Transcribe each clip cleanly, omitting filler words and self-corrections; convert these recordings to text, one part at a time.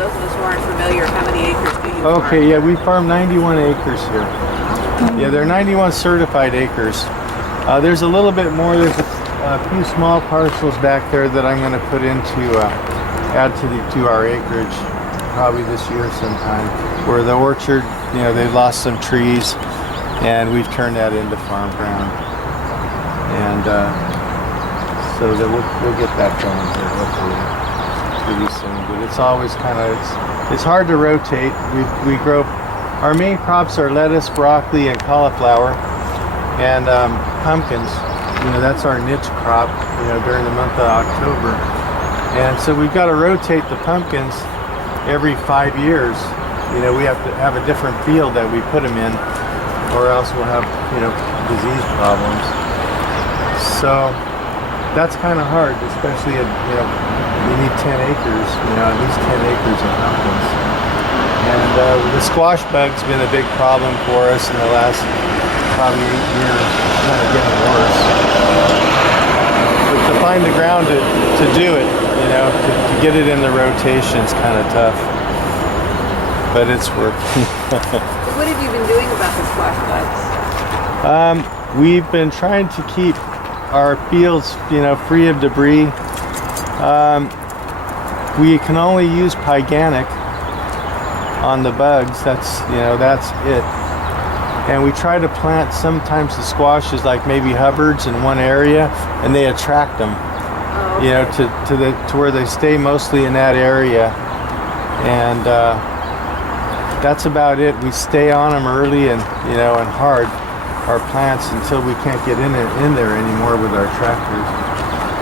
those of us who aren't familiar, how many acres do you farm? Okay, yeah, we farm 91 acres here. Yeah, they're 91 certified acres. There's a little bit more. There's a few small parcels back there that I'm going to put into add to our acreage probably this year sometime. Where the orchard, you know, they've lost some trees, and we've turned that into farm ground. And so that we'll get that going here hopefully pretty soon. But it's always kind of it's hard to rotate. We grow. Our main crops are lettuce, broccoli, and cauliflower, and pumpkins. You know, that's our niche crop, you know, during the month of October. And so we've got to rotate the pumpkins every 5 years. You know, we have to have a different field that we put them in, or else we'll have, you know, disease problems. So that's kind of hard, especially at, you know, you need 10 acres, you know, at least 10 acres of pumpkins. And the squash bug's been a big problem for us in the last probably 8 years. It's kind of getting worse. But to find the ground to do it, you know, to get it in the rotation is kind of tough. But it's working. So what have you been doing about the squash bugs? We've been trying to keep our fields, you know, free of debris. We can only use Pyganic on the bugs. That's it. And we try to plant sometimes the squashes like maybe Hubbards in one area, and they attract them. Oh, okay. You know, to where they stay mostly in that area. And that's about it. We stay on them early and, you know, and hard, our plants, until we can't get in there anymore with our tractors.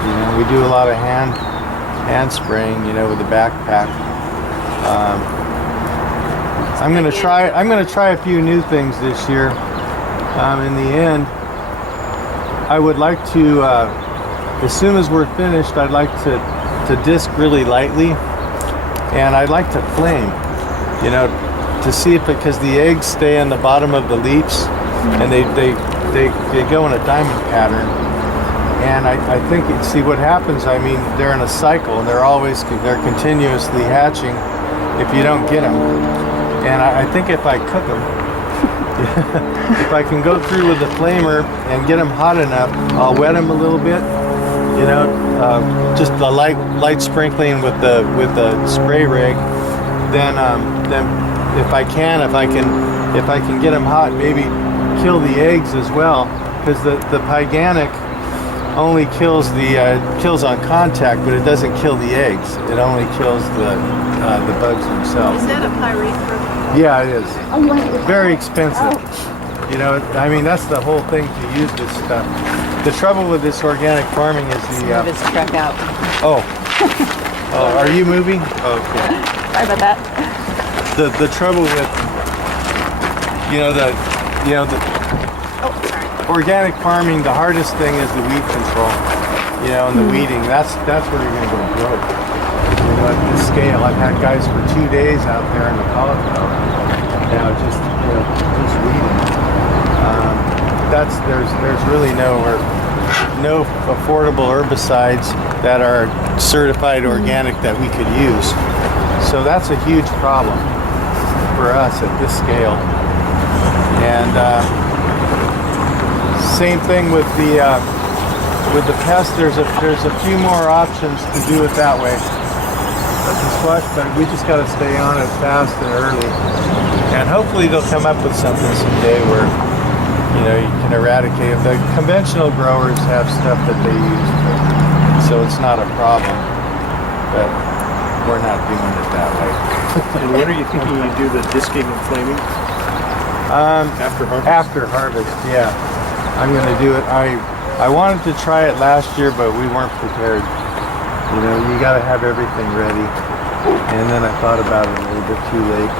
You know, we do a lot of hand spraying, you know, with the backpack. I'm gonna try a few new things this year. In the end, I would like to, as soon as we're finished, I'd like to disc really lightly, and I'd like to flame, you know, to see if, because the eggs stay on the bottom of the leaves, and they go in a diamond pattern. And I think, see what happens, I mean, they're in a cycle, and they're continuously hatching if you don't get them. And I think if I cook them, if I can go through with the flamer and get them hot enough, I'll wet them a little bit, you know, just the light sprinkling with the spray rig. Then if I can get them hot, maybe kill the eggs as well, because the Pyganic only kills on contact, but it doesn't kill the eggs. It only kills the bugs themselves. Is that a pyrethrum? Yeah, it is. Very expensive. You know, I mean, that's the whole thing to use this stuff. The trouble with this organic farming is Move his truck out. Oh, are you moving? Oh, okay. Sorry about that. The trouble with the organic farming, the hardest thing is the weed control, you know, and the weeding. That's where you're going to go broke. You know, at this scale, I've had guys for 2 days out there in the cauliflower, you know, just weeding. There's really no affordable herbicides that are certified organic that we could use. So that's a huge problem for us at this scale. And same thing with the pest. There's a few more options to do it that way. But the squash bug, we just got to stay on it fast and early, and hopefully they'll come up with something someday where, you know, you can eradicate it. The conventional growers have stuff that they use, so it's not a problem. But we're not doing it that way. And when are you thinking you do the disking and flaming? After harvest? After harvest, yeah. I'm going to do it. I wanted to try it last year, but we weren't prepared. You know, you got to have everything ready. And then I thought about it a little bit too late.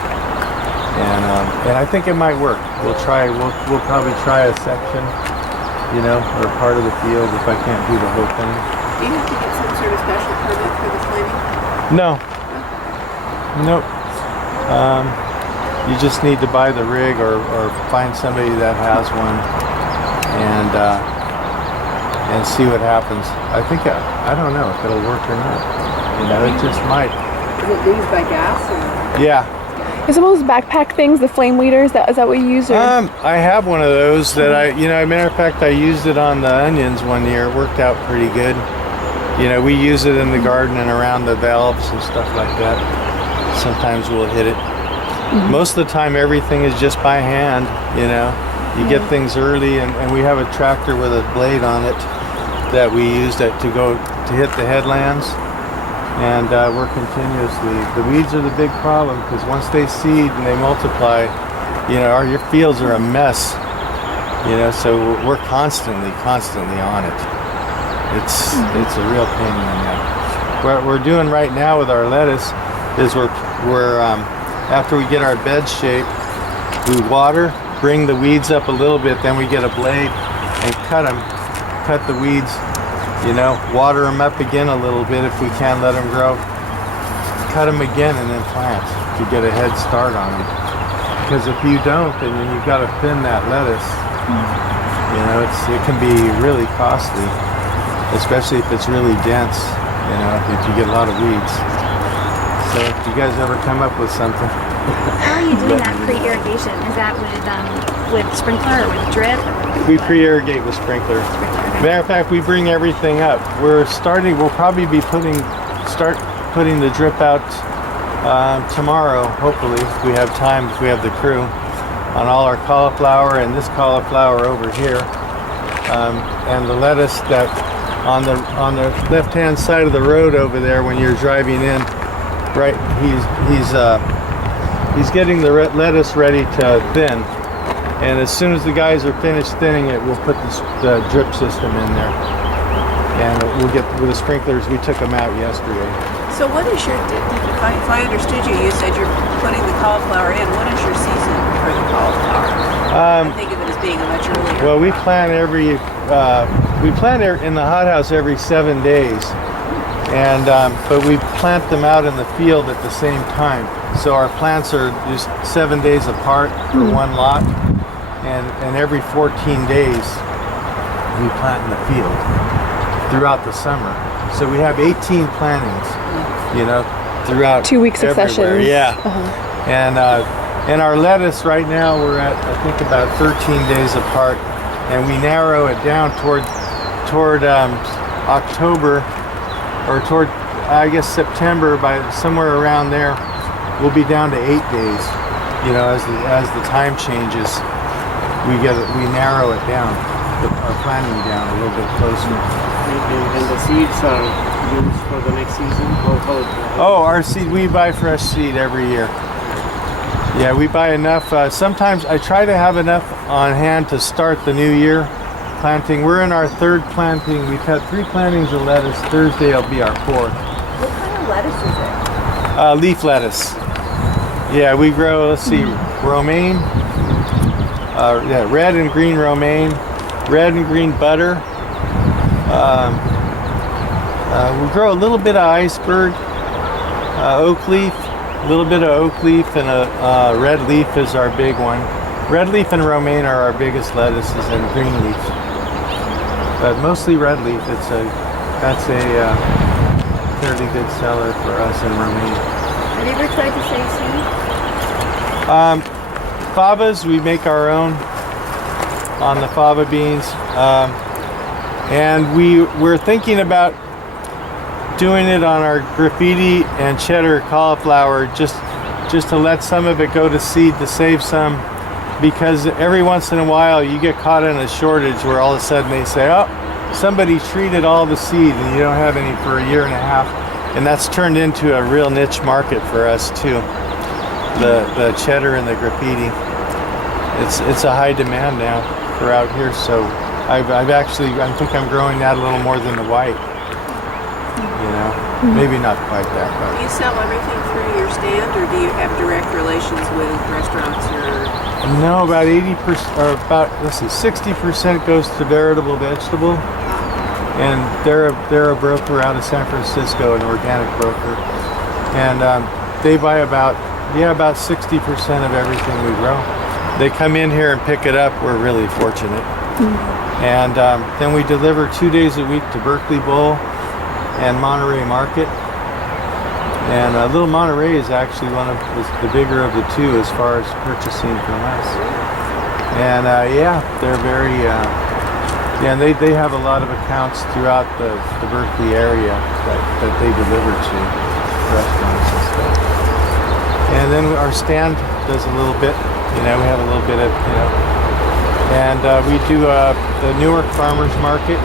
And I think it might work. We'll probably try a section, you know, or part of the field if I can't do the whole thing. Do you have to get some sort of special permit for the flaming? No. Nope. You just need to buy the rig or find somebody that has one, and see what happens. I think I don't know if it'll work or not. You know, it just might. Is it used by gas or? Yeah. Is some of those backpack things, the flame weeders, is that what you use? Or? I have one of those that matter of fact, I used it on the onions one year. It worked out pretty good. You know, we use it in the garden and around the valves and stuff like that. Sometimes we'll hit it. Most of the time, everything is just by hand, you know. You get things early, and we have a tractor with a blade on it that we use to hit the headlands. And we're continuously, the weeds are the big problem, because once they seed and they multiply, you know, your fields are a mess, you know, so we're constantly on it. It's a real pain in the neck. What we're doing right now with our lettuce is we're after we get our bed shaped, we water, bring the weeds up a little bit, then we get a blade and cut the weeds. You know, water them up again a little bit if we can, let them grow. Cut them again and then plant to get a head start on them. Because if you don't, then you've got to thin that lettuce. You know, it can be really costly, especially if it's really dense. You know, if you get a lot of weeds. So if you guys ever come up with something. How are you doing that pre-irrigation? Is that with sprinkler or with drip? We pre-irrigate with sprinkler. Matter of fact, we bring everything up. We'll probably be start putting the drip out tomorrow, hopefully, if we have time, if we have the crew, on all our cauliflower and this cauliflower over here. And the lettuce that on the left-hand side of the road over there when you're driving in, right, he's getting the lettuce ready to thin. And as soon as the guys are finished thinning it, we'll put the drip system in there. And we'll get with the sprinklers. We took them out yesterday. So what is if I understood you said you're putting the cauliflower in. What is your season for the cauliflower? I think of it as being a much earlier. Well, we plant in the hothouse every 7 days. And but we plant them out in the field at the same time. So our plants are just 7 days apart for one lot. And every 14 days we plant in the field throughout the summer. So we have 18 plantings, you know, throughout 2 week successions. Yeah. And our lettuce right now we're at I think about 13 days apart, and we narrow it down toward October or toward I guess September, by somewhere around there we'll be down to 8 days. You know, as the time changes. We narrow it down, our planting down a little bit closer. And the seeds are used for the next season? Oh, our seed, we buy fresh seed every year. Yeah, we buy enough. Sometimes I try to have enough on hand to start the new year planting. We're in our third planting. We've had 3 plantings of lettuce. Thursday will be our 4th. What kind of lettuce is it? Leaf lettuce. Yeah, we grow, let's see, romaine. Red and green romaine, red and green butter. We grow a little bit of iceberg, oak leaf, a little bit of oak leaf, and a red leaf is our big one. Red leaf and romaine are our biggest lettuces, and green leaf. But mostly red leaf. That's a fairly good seller for us in romaine. Have you ever tried to save seed? Fabas, we make our own on the fava beans, and we're thinking about doing it on our graffiti and cheddar cauliflower, just to let some of it go to seed to save some, because every once in a while you get caught in a shortage where all of a sudden they say, oh, somebody treated all the seed and you don't have any for a year and a half, and that's turned into a real niche market for us too. The cheddar and the graffiti. It's a high demand now for out here, so I think I'm growing that a little more than the white. You know, maybe not quite that, but. Do you sell everything through your stand, or do you have direct relations with restaurants or? No, about 80%, or about 60% goes to veritable vegetable, and they're a broker out of San Francisco, an organic broker, and they buy about 60% of everything we grow. They come in here and pick it up. We're really fortunate. And then we deliver 2 days a week to Berkeley Bowl and Monterey Market. And Little Monterey is actually one of the bigger of the two as far as purchasing from us. And yeah, they're very, yeah, and they have a lot of accounts throughout the Berkeley area that they deliver to restaurants and stuff. And then our stand does a little bit, we have a little bit of, and we do the Newark Farmers Market,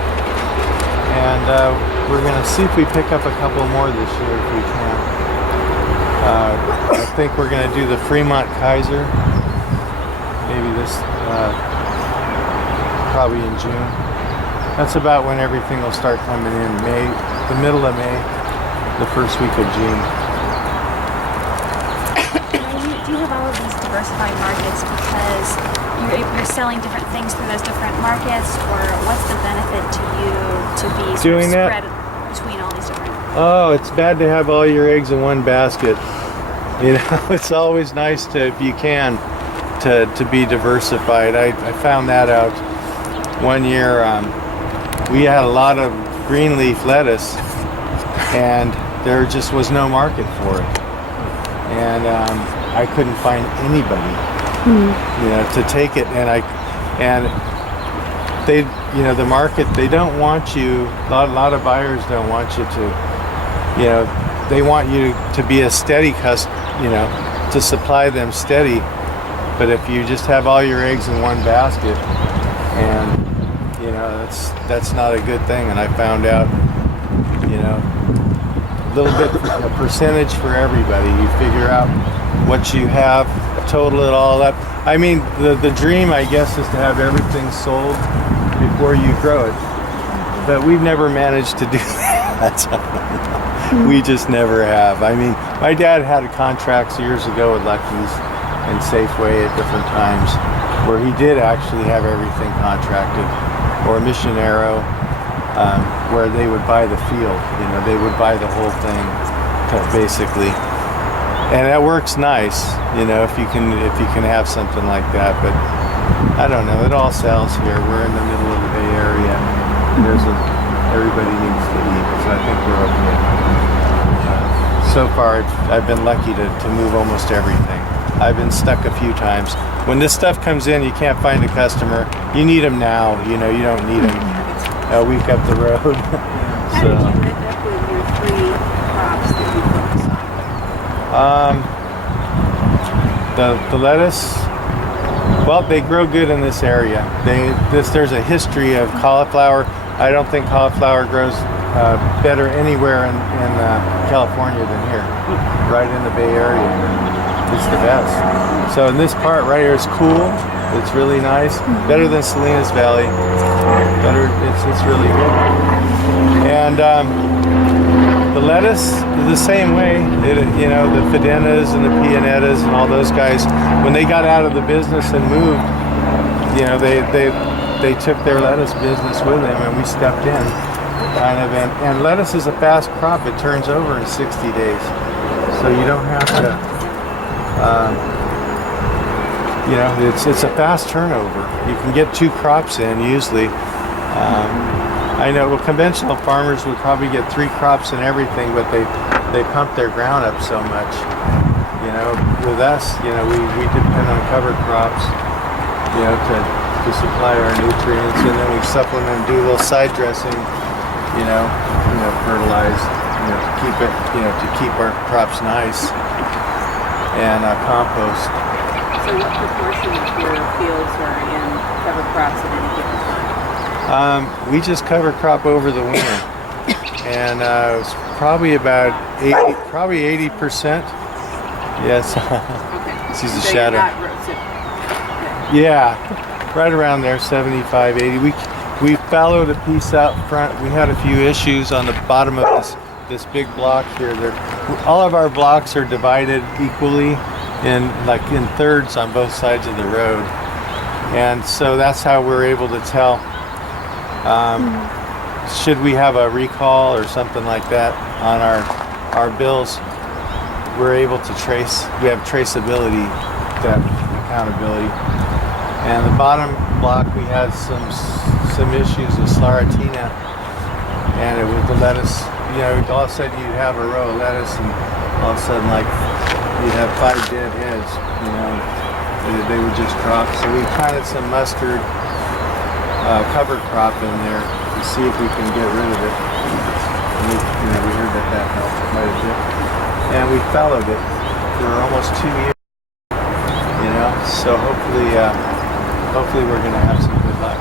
and we're going to see if we pick up a couple more this year if we can. I think we're going to do the Fremont Kaiser, maybe this, probably in June. That's about when everything will start coming in, May, the middle of May, the first week of June. Do you have all of these diversified markets because you're selling different things through those different markets, or what's the benefit to you to be doing spread that between all these different? Oh, it's bad to have all your eggs in one basket. It's always nice to, if you can, to be diversified. I found that out one year. We had a lot of green leaf lettuce, and there just was no market for it. And I couldn't find anybody, to take it. And they, the market, they don't want you. A lot of buyers don't want you to, they want you to be a steady to supply them steady. But if you just have all your eggs in one basket, and that's not a good thing. And I found out, a little bit a percentage for everybody. You figure out what you have, total it all up. I mean, the dream, I guess, is to have everything sold before you grow it. But we've never managed to do that. We just never have. I mean, my dad had contracts years ago with Lucky's and Safeway at different times where he did actually have everything contracted, or Missionero, where they would buy the field. They would buy the whole thing, basically. And that works nice, if you can have something like that. But I don't know. It all sells here. We're in the middle of the Bay Area. Everybody needs to eat, so I think we're okay. So far, I've been lucky to move almost everything. I've been stuck a few times. When this stuff comes in, you can't find a customer. You need them now. You don't need them a week up the road. How did you end up with your 3 crops that you focus on? The lettuce, well, they grow good in this area. There's a history of cauliflower. I don't think cauliflower grows better anywhere in California than here, right in the Bay Area. It's the best. So in this part right here, it's cool. It's really nice. Better than Salinas Valley. Better. It's really good. And the lettuce, the same way. The Fidenas and the Pianettas and all those guys, when they got out of the business and moved, they took their lettuce business with them, and we stepped in, kind of. And lettuce is a fast crop. It turns over in 60 days, so you don't have to. It's a fast turnover. You can get 2 crops in usually. I know conventional farmers would probably get 3 crops and everything, but they pump their ground up so much. With us, we depend on cover crops, to supply our nutrients, and then we supplement, do a little side dressing, fertilize, to keep it, to keep our crops nice, and compost. So what proportion of your fields are in cover crops at any given time? We just cover crop over the winter, and it's probably about 80%. Yes. Okay. Sees the So shadow. you're not Yeah, right around there, 75, 80. We fallowed a piece out front. We had a few issues on the bottom of this big block here. All of our blocks are divided equally in thirds on both sides of the road, and so that's how we're able to tell should we have a recall or something like that on our bills. We're able to trace. We have traceability, accountability. And the bottom block, we had some issues with Sclerotina, and it was the lettuce. All of a sudden you'd have a row of lettuce, and all of a sudden, like, you'd have 5 dead heads, you know, they would just drop. So we planted some mustard cover crop in there to see if we can get rid of it. And we heard that helped quite a bit. And we fallowed it for almost 2 years, you know, so hopefully we're going to have some good luck.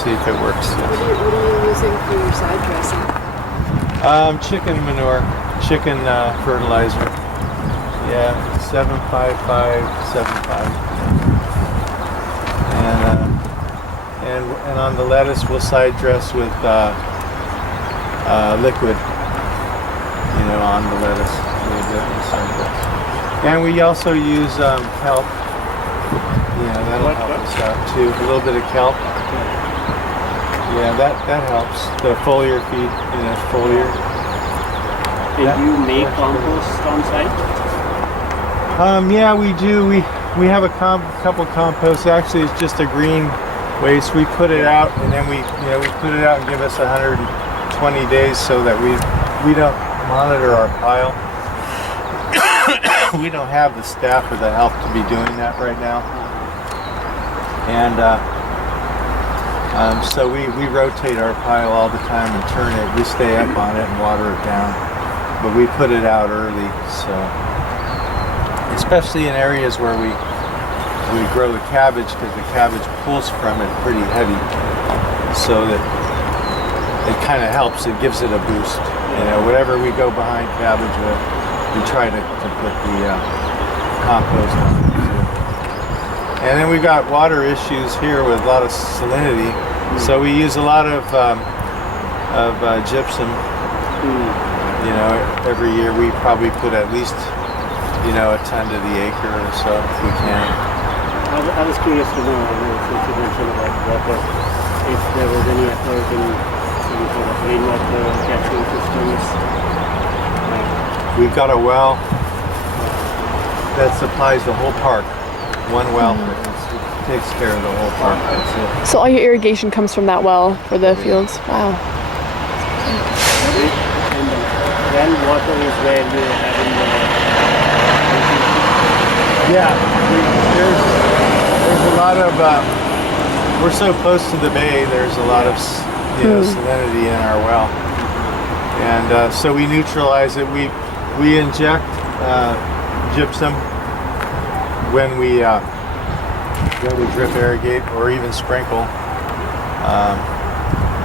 See if it works. What are you using for your side dressing? Chicken manure, chicken fertilizer. Yeah, 75575. And on the lettuce, we'll side dress with liquid. You know, on the lettuce, a little bit in side dress. And we also use kelp. Yeah, that'll help us out too. A little bit of kelp. Yeah, that helps. The foliar feed, you know, foliar. Did you make compost on site? Yeah, we do. We have a couple composts. Actually, it's just a green waste. We put it out, and then we put it out and give us 120 days so that we don't monitor our pile. We don't have the staff or the help to be doing that right now, and so we rotate our pile all the time and turn it. We stay up on it and water it down, but we put it out early, so especially in areas where we grow the cabbage, because the cabbage pulls from it pretty heavy, so that it kind of helps. It gives it a boost. You know, whatever we go behind cabbage with, we try to put the compost on it too. And then we've got water issues here with a lot of salinity, so we use a lot of gypsum. You know, every year we probably put at least, you know, a ton to the acre or so if we can. I was curious to know, since you mentioned about water, if there was any effort in some sort of rainwater catching systems. We've got a well that supplies the whole park. One well that takes care of the whole park. That's it. So all your irrigation comes from that well for the fields. Wow. And well water is where you are having the... Yeah, there's a lot of, we're so close to the bay, there's a lot of salinity in our well. And so we neutralize it. We inject gypsum when we drip irrigate or even sprinkle.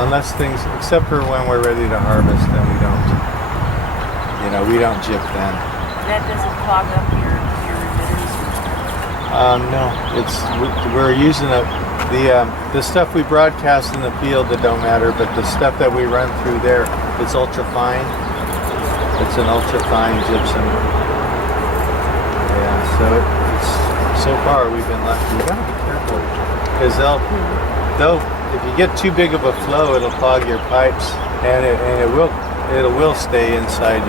Unless things, except for when we're ready to harvest, then we don't. You know, we don't gyp then. That doesn't clog up your emitters? No, we're using the stuff we broadcast in the field that don't matter, but the stuff that we run through there, it's ultra fine. It's an ultra fine gypsum. Yeah, so so far we've been lucky. You gotta be careful because they'll if you get too big of a flow, it'll clog your pipes, and it will stay inside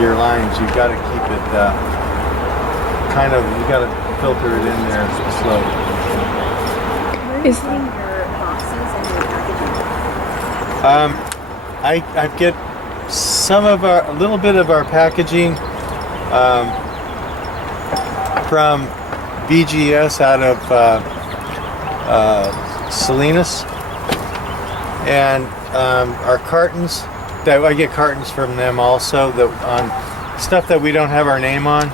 your lines. You've got to keep it you got to filter it in there slow. Is your boxes and your packaging? I get a little bit of our packaging from BGS out of Salinas, and our cartons. I get cartons from them also on stuff that we don't have our name on,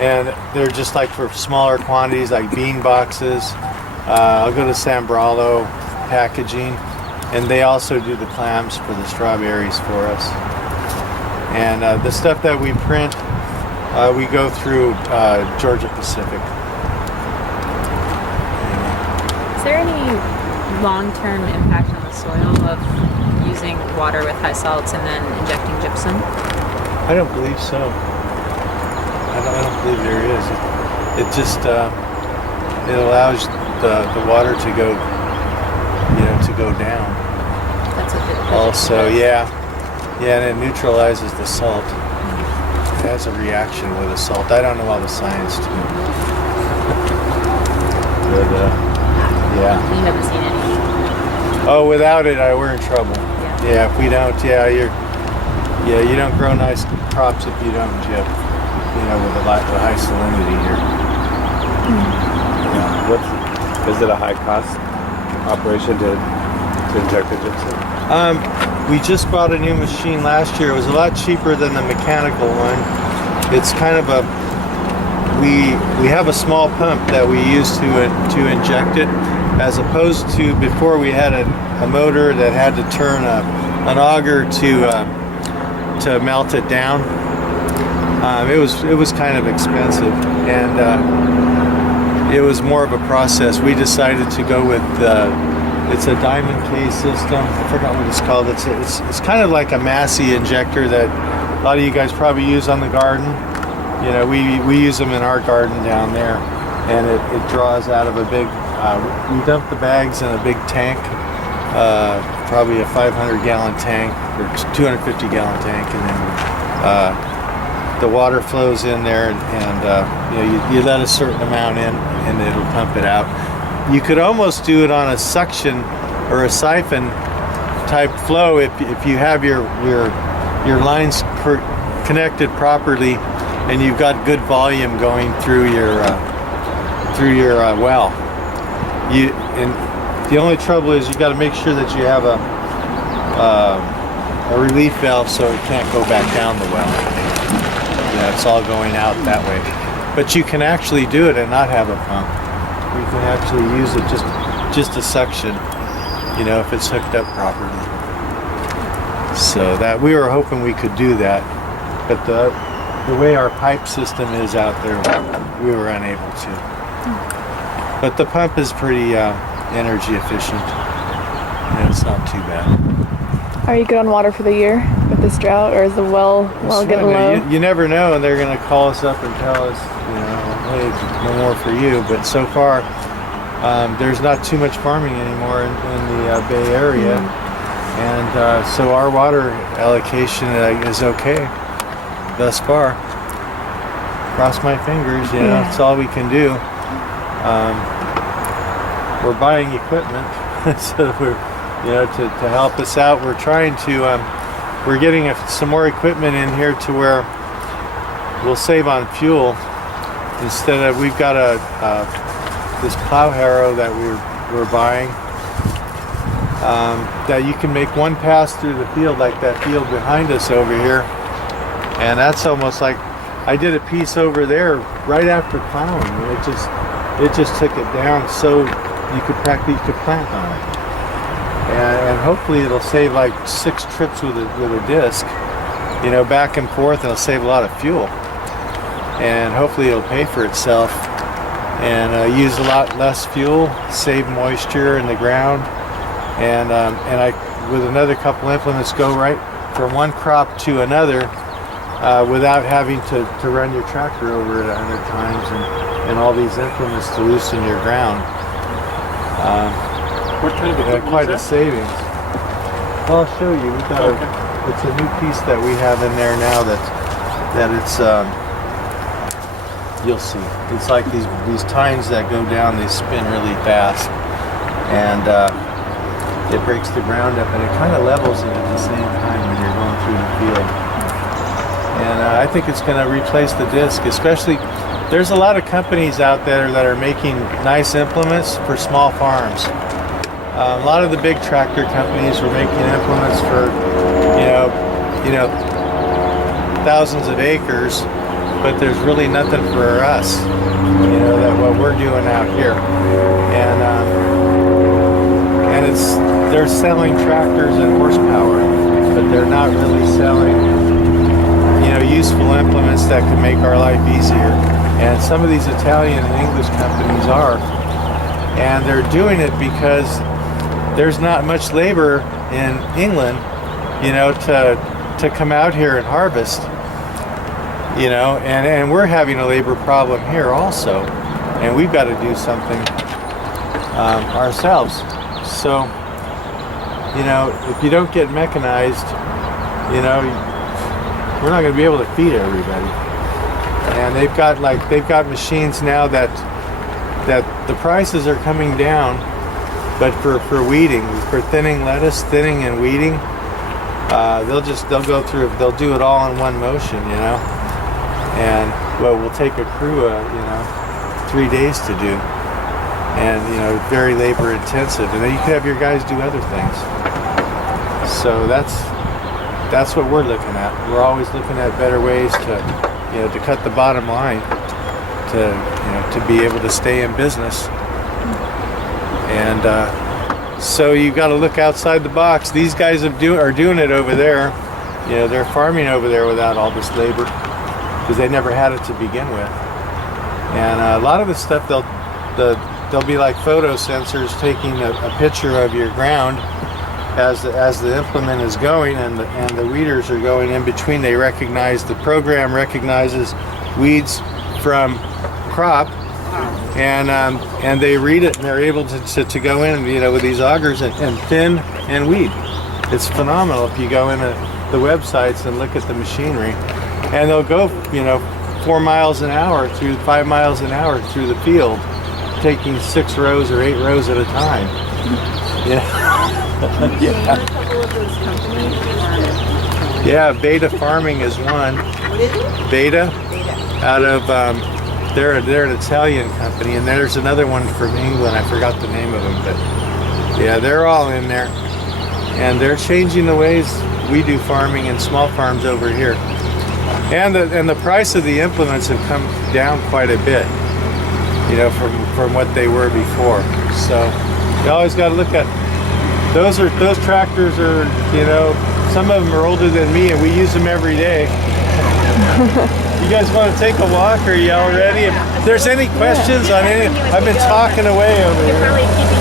and they're just like for smaller quantities, like bean boxes. I'll go to Sambralo Packaging, and they also do the clams for the strawberries for us. And the stuff that we print, we go through Georgia Pacific. Is there any long-term impact on the soil of using water with high salts and then injecting gypsum? I don't believe so. I don't believe there is. It just it allows the water to go, to go down. That's what the Also, yeah, and it neutralizes the salt. It has a reaction with the salt. I don't know all the science to it, but yeah. You haven't seen any? Oh, without it, we're in trouble. Yeah, if we don't, Yeah, you don't grow nice crops if you don't gyp. You know, with the high salinity here. Yeah. Is it a high cost operation to inject the gypsum? We just bought a new machine last year. It was a lot cheaper than the mechanical one. It's kind of a we have a small pump that we use to inject it, as opposed to before we had a motor that had to turn an auger to melt it down. It was kind of expensive, and it was more of a process. We decided to go with it's a diamond case system. I forgot what it's called. It's kind of like a Massey injector that a lot of you guys probably use on the garden. You know, we use them in our garden down there, and it draws out of a big. We dump the bags in a big tank, probably a 500-gallon tank or 250-gallon tank, and then the water flows in there, and you know, you let a certain amount in, and it'll pump it out. You could almost do it on a suction or a siphon type flow if you have your lines connected properly, and you've got good volume going through your well. And the only trouble is you got to make sure that you have a relief valve so it can't go back down the well. Yeah, it's all going out that way. But you can actually do it and not have a pump. You can actually use it just a suction, you know, if it's hooked up properly. So that we were hoping we could do that, but the way our pipe system is out there, we were unable to. But the pump is pretty energy efficient, and it's not too bad. Are you good on water for the year with this drought, or is the well getting low? You never know, and they're going to call us up and tell us, you know, hey, no more for you. But so far, there's not too much farming anymore in the Bay Area, and so our water allocation is okay thus far. Cross my fingers, you know, that's all we can do. We're buying equipment, so we're, you know, to help us out. We're trying to, we're getting some more equipment in here to where we'll save on fuel. Instead of, we've got this plow harrow that we're buying, that you can make one pass through the field, like that field behind us over here, and that's almost like I did a piece over there right after plowing, and it just took it down so you could plant on it, and hopefully it'll save like 6 trips with a disc, you know, back and forth, and it'll save a lot of fuel, and hopefully it'll pay for itself and use a lot less fuel, save moisture in the ground, and I, with another couple implements, go right from one crop to another without having to run your tractor over it 100 times and all these implements to loosen your ground. What kind of equipment quite is a savings. Well, I'll show you. We've got it's a new piece that we have in there now that it's you'll see. It's like these tines that go down, they spin really fast, and it breaks the ground up, and it kind of levels it at the same time when you're going through the field. And I think it's going to replace the disc, especially. There's a lot of companies out there that are making nice implements for small farms. A lot of the big tractor companies were making implements for, you know, thousands of acres, but there's really nothing for us, you know, that what we're doing out here. And they're selling tractors and horsepower, but they're not really selling, you know, useful implements that can make our life easier. And some of these Italian and English companies are, and they're doing it because there's not much labor in England, you know, to come out here and harvest, you know, and we're having a labor problem here also, and we've got to do something ourselves. So, you know, if you don't get mechanized, you know, we're not going to be able to feed everybody. And they've got machines now that the prices are coming down, but for weeding, for thinning lettuce, thinning and weeding, they'll do it all in one motion, you know. And well, we'll take a crew, 3 days to do, and very labor intensive. And then you could have your guys do other things. So that's what we're looking at. We're always looking at better ways to cut the bottom line, to be able to stay in business. And so you got to look outside the box. These guys are doing it over there. They're farming over there without all this labor because they never had it to begin with. And a lot of the stuff they'll be like photo sensors taking a picture of your ground as the implement is going, and the weeders are going in between. The program recognizes weeds from crop, and they read it, and they're able to go in with these augers and thin and weed. It's phenomenal if you go into the websites and look at the machinery, and they'll go 4 miles an hour through 5 miles an hour through the field, taking 6 rows or 8 rows at a time. Yeah, Beta Farming is one. What is it? Beta, out of they're an Italian company, and there's another one from England. I forgot the name of them, but yeah, they're all in there, and they're changing the ways we do farming in small farms over here. And the price of the implements have come down quite a bit, from what they were before. So you always got to look at those tractors are, some of them are older than me, and we use them every day. You guys want to take a walk? Are you all ready? If there's any questions on any, I've been talking away over here.